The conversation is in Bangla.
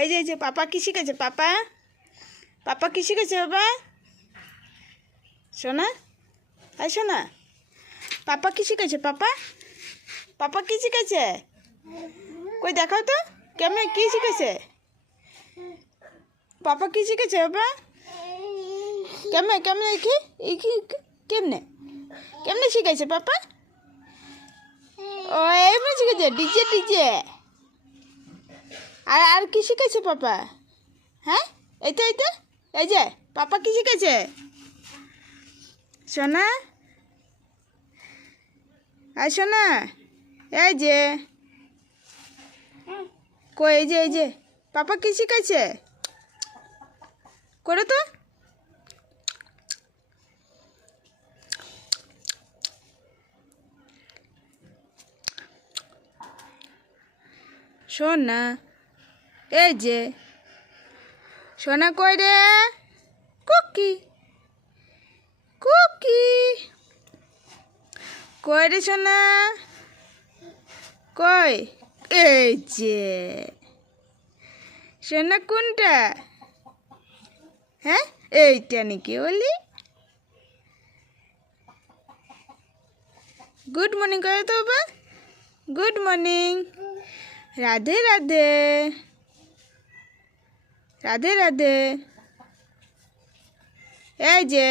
এই যে পাপা কি শিখেছে? পাপা কি শিখেছে বাবা? সোনা, আয় সোনা, পাপা কি শিখেছে? পাপা কি শিখেছে? কই দেখাও তো কেমনে কি শিখেছে? পাপা কি শিখেছে বাবা? কেমনে কেমনে কি কেমনে কেমনে শিখেছে পাপা? ও এমনি শিখেছে ডিজে ডিজে। আর কি শিখেছে পাপা? হ্যাঁ এইটা এই যে পাপা কি শিখেছে? সোনা, আর সোনা, এই যে কই এই যে পাপা কি শিখেছে? করো তো। সোনা, এই যে সোনা কই রে? কুকি কুকি কই রে সোনা? কই? এই যে সোনা কোনটা? হ্যাঁ এইটা নাকি বলি? গুড মর্নিং করে তো বাবা। Good morning. রাধে রাধে। রাধে রাধে। এই যে